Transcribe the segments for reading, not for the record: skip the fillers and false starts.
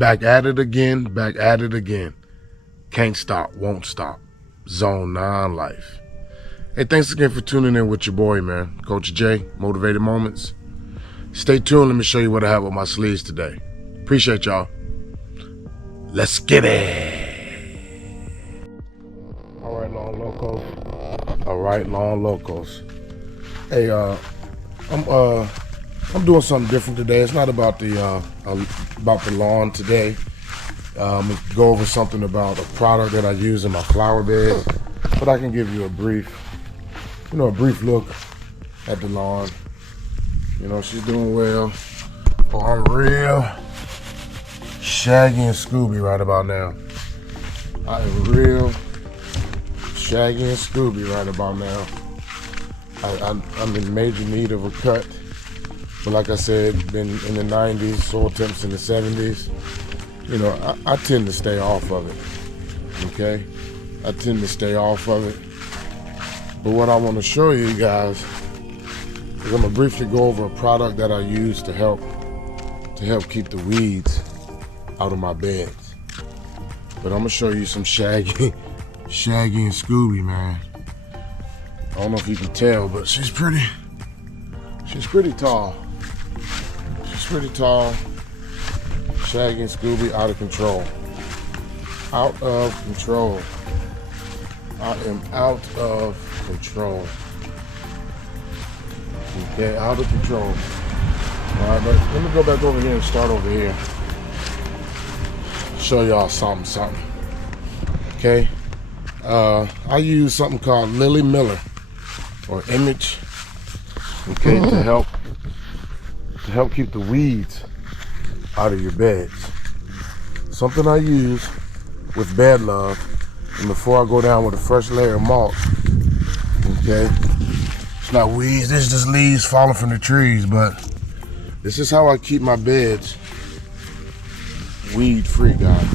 Back at it again, back at it again. Can't stop, won't stop. Zone 9 life. Hey, thanks again for tuning in with your boy, man. Coach J, Motivated Moments. Stay tuned, let me show you what I have on my sleeves today. Appreciate y'all. Let's get it. All right, Lawn Locos. All right, Lawn Locos. Hey, I'm doing something different today. It's not about the lawn today. I'm gonna go over something about a product that I use in my flower beds, but I can give you a brief look at the lawn. You know, she's doing well. Oh, I'm real Shaggy and Scooby right about now. I am real Shaggy and Scooby right about now. I'm in major need of a cut. But like I said, been in the 90s, soil temps in the 70s. You know, I tend to stay off of it, okay? I tend to stay off of it. But what I want to show you guys is I'm gonna briefly go over a product that I use to help keep the weeds out of my beds. But I'm gonna show you some Shaggy and Scooby, man. I don't know if you can tell, but she's pretty tall. She's pretty tall. Shaggy and Scooby out of control. Out of control. I am out of control. Okay, out of control. All right, but let me go back over here and start over here. Show y'all something. Okay, I use something called Lily Miller or Image. Okay, to help keep the weeds out of your beds. Something I use with bed love, and before I go down with a fresh layer of mulch. Okay, it's not weeds, this is just leaves falling from the trees, but this is how I keep my beds weed free, guys.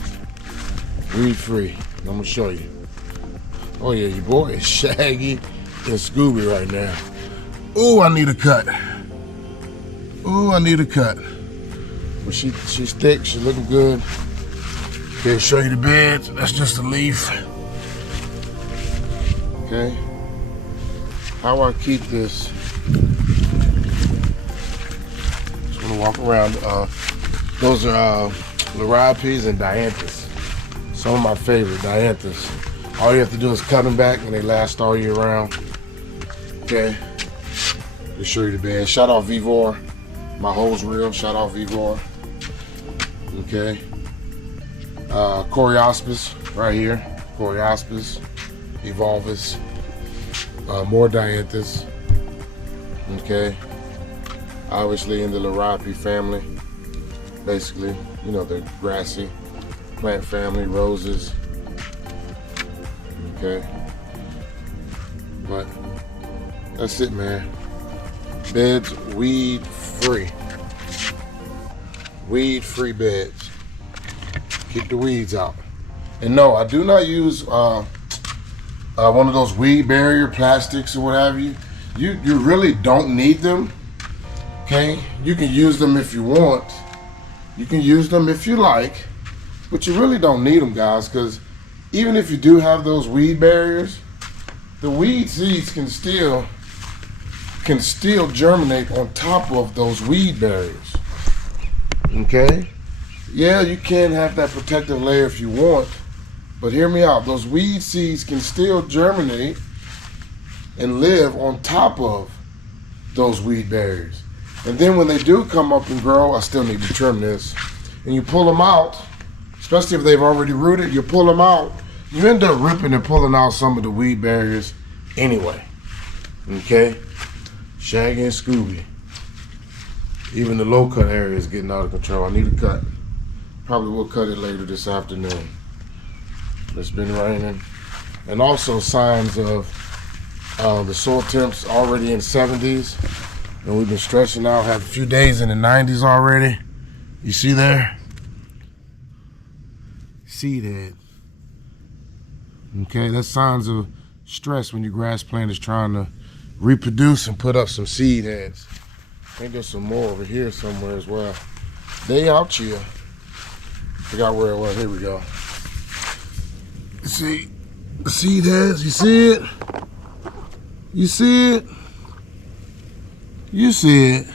Weed free. I'm gonna show you. Oh yeah, your boy is Shaggy and Scooby right now. Ooh, I need a cut. Ooh, I need a cut. But she's thick, she's looking good. Okay, show you the bed. That's just a leaf. Okay. How I keep this. Just gonna walk around. Those are Larapes and Dianthus. Some of my favorite, Dianthus. All you have to do is cut them back and they last all year round. Okay. Just show you the bed. Shout out Vivor. My hole's real. Shout out Vivor. Okay. Coreospis right here. Coreospis. Evolvus. More Dianthus. Okay. Obviously in the Larapi family. Basically, you know, the grassy plant family, roses. Okay. But that's it, man. Beds weed free. Weed free beds. Keep the weeds out. And no, I do not use one of those weed barrier plastics or what have you. You really don't need them. Okay? You can use them if you want. You can use them if you like. But you really don't need them, guys, because even if you do have those weed barriers, the weed seeds can still germinate on top of those weed barriers. Okay? Yeah, you can have that protective layer if you want, but hear me out. Those weed seeds can still germinate and live on top of those weed barriers. And then when they do come up and grow, I still need to trim this, and you pull them out, especially if they've already rooted, you pull them out, you end up ripping and pulling out some of the weed barriers anyway. Okay? Shaggy and Scooby. Even the low cut area is getting out of control. I need a cut. Probably will cut it later this afternoon. It's been raining. And also signs of the soil temps already in 70s. And we've been stretching out, have a few days in the 90s already. You see there? Seed head. Okay, that's signs of stress when your grass plant is trying to reproduce and put up some seed heads. I think there's some more over here somewhere as well. They out here. Forgot where it was. Here we go. See the seed heads? You see it? You see it? You see it?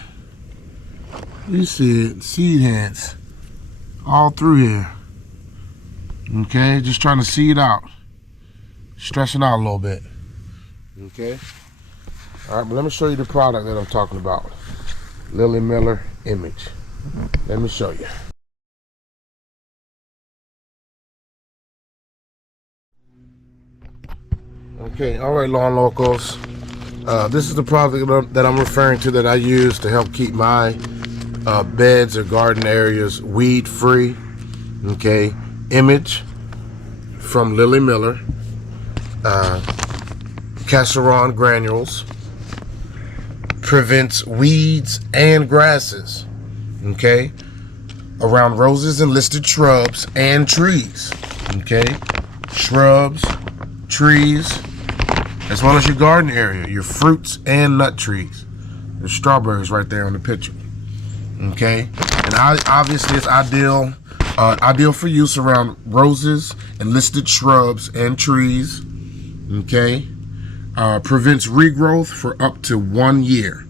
You see it? Seed heads all through here. Okay, just trying to seed out, stretching out a little bit. Okay. All right, but let me show you the product that I'm talking about. Lily Miller Image. Let me show you. Okay, all right, Lawn Locos. This is the product that I'm referring to that I use to help keep my beds or garden areas weed free. Okay, Image from Lily Miller. Casseron granules. Prevents weeds and grasses. Okay, around roses and listed shrubs and trees. Okay, shrubs, trees, as well as your garden area, your fruits and nut trees. There's strawberries right there on the picture. Okay, and obviously it's ideal for use around roses and listed shrubs and trees. Okay, prevents regrowth for up to 1 year.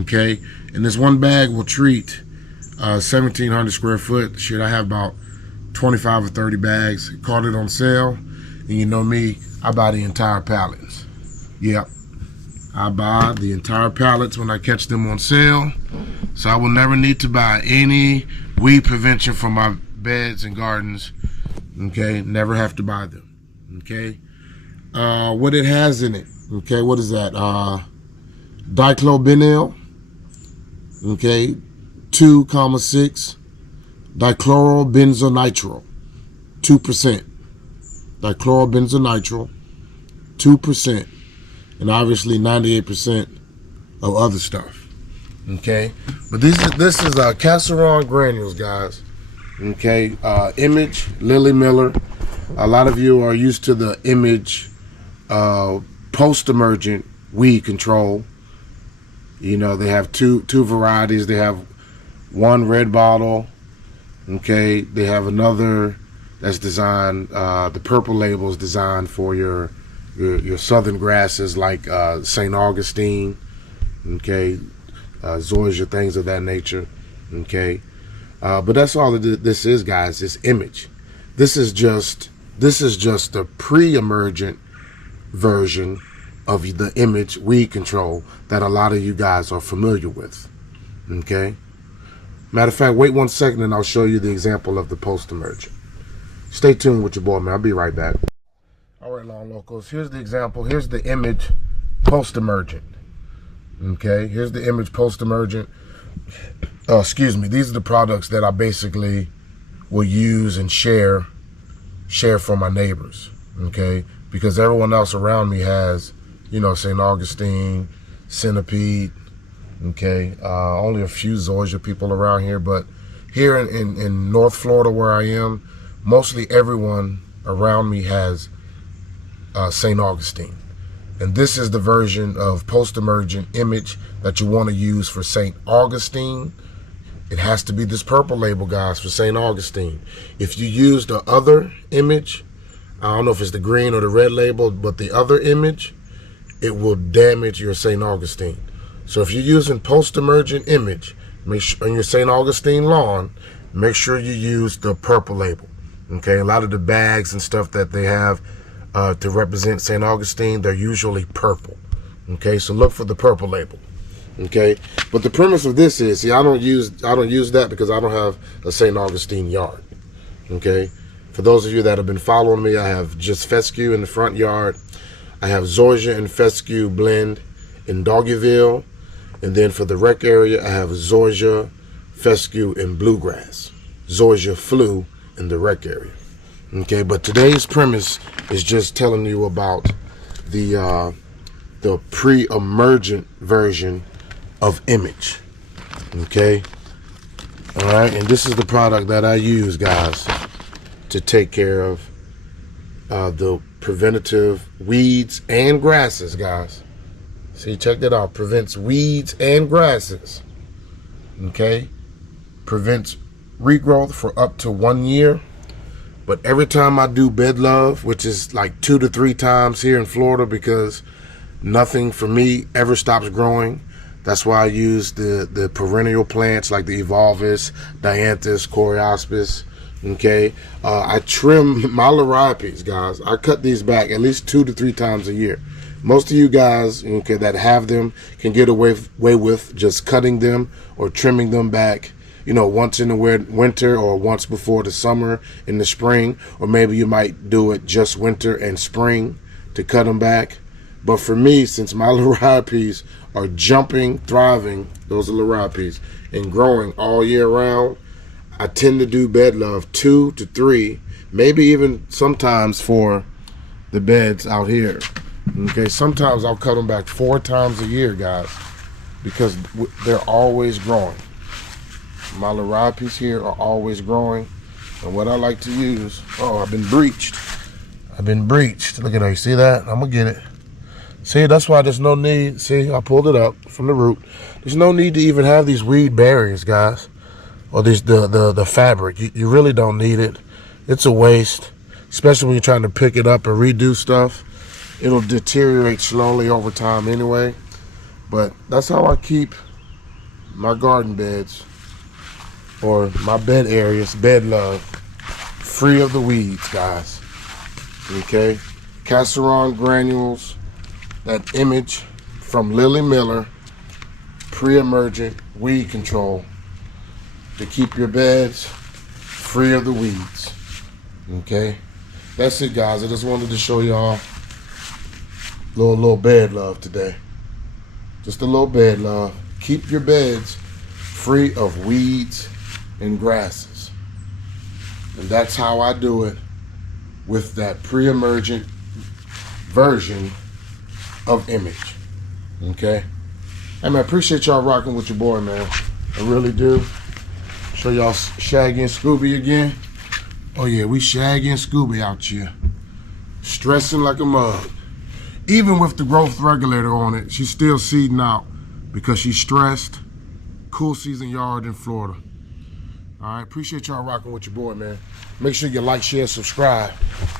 Okay, and this one bag will treat 1,700 square foot. Shit, I have about 25 or 30 bags. Caught it on sale, and you know me, I buy the entire pallets. Yep, I buy the entire pallets when I catch them on sale, so I will never need to buy any weed prevention for my beds and gardens. Okay, never have to buy them. Okay, what it has in it. Okay, what is that? Diclofenac. Okay, 2,6 dichlorobenzonitrile, 2%. Dichlorobenzonitrile, 2%, and obviously 98% of other stuff. Okay, but this is Casseron granules, guys. Okay, Image, Lily Miller. A lot of you are used to the Image post-emergent weed control. You know, they have two varieties. They have one red bottle. Okay, they have another that's designed, the purple label is designed for your southern grasses like St. Augustine, okay, zoysia, things of that nature. Okay, but that's all this is, guys. This Image. This is just the pre-emergent version of the Image weed control that a lot of you guys are familiar with. Okay, matter of fact, wait 1 second and I'll show you the example of the post-emergent. Stay tuned with your boy, man. I'll be right back. All right, Lawn Locos, here's the example. Here's the Image post-emergent. Okay, here's the Image post-emergent. Excuse me, these are the products that I basically will use and share for my neighbors. Okay, because everyone else around me has, you know, St. Augustine, Centipede. Okay, only a few zoysia people around here, but here in North Florida where I am, mostly everyone around me has St. Augustine. And this is the version of post-emergent Image that you want to use for St. Augustine. It has to be this purple label, guys, for St. Augustine. If you use the other Image, I don't know if it's the green or the red label, but the other Image, it will damage your St. Augustine. So if you're using post-emergent Image on your St. Augustine lawn, make sure you use the purple label. Okay, a lot of the bags and stuff that they have to represent St. Augustine, they're usually purple. Okay, so look for the purple label. Okay, but the premise of this is, see, I don't use that because I don't have a St. Augustine yard. Okay, for those of you that have been following me, I have just fescue in the front yard. I have zoysia and fescue blend in Doggyville, and then for the rec area, I have zoysia, fescue, and bluegrass. Zoysia flu in the rec area. Okay, but today's premise is just telling you about the pre-emergent version of Image. Okay, all right, and this is the product that I use, guys, to take care of the preventative weeds and grasses, guys. See, check that out. Prevents weeds and grasses. Okay, prevents regrowth for up to 1 year. But every time I do bed love, which is like 2 to 3 times here in Florida, because nothing for me ever stops growing. That's why I use the perennial plants like the Evolvus, Dianthus, Coreospis. Okay, I trim my Liriopes, guys. I cut these back at least 2 to 3 times a year. Most of you guys, okay, that have them can get away with just cutting them or trimming them back, you know, once in the winter or once before the summer in the spring, or maybe you might do it just winter and spring to cut them back. But for me, since my Liriopes are jumping, thriving, those are Liriopes, and growing all year round, I tend to do bed love 2 to 3, maybe even sometimes for the beds out here. Okay, sometimes I'll cut them back 4 times a year, guys, because they're always growing. My Liriopes here are always growing, and what I like to use, I've been breached. Look at that, you see that? I'm gonna get it. See, that's why there's no need. See, I pulled it up from the root. There's no need to even have these weed barriers, guys. Or the fabric. You really don't need it. It's a waste, especially when you're trying to pick it up and redo stuff. It'll deteriorate slowly over time anyway. But that's how I keep my garden beds or my bed areas, bed love, free of the weeds, guys. Okay? Casseron granules, that image from Lily Miller, pre-emergent weed control, to keep your beds free of the weeds. Okay, that's it, guys. I just wanted to show y'all little bed love today. Just a little bed love. Keep your beds free of weeds and grasses, and that's how I do it with that pre-emergent version of image. Okay, hey man, I appreciate y'all rocking with your boy, man. I really do. Show y'all Shaggy and Scooby again. Oh yeah, we Shaggy and Scooby out here. Stressing like a mug. Even with the growth regulator on it, she's still seeding out because she's stressed. Cool season yard in Florida. All right, appreciate y'all rocking with your boy, man. Make sure you like, share, subscribe.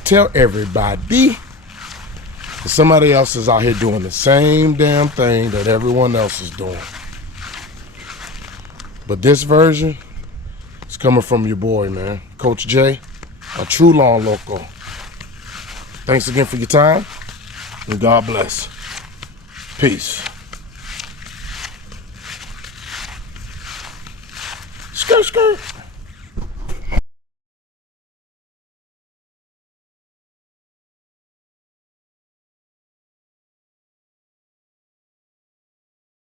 Tell everybody that somebody else is out here doing the same damn thing that everyone else is doing. But this version, it's coming from your boy, man. Coach J, a true Lawn Loco. Thanks again for your time, and God bless. Peace. Skirt, skirt.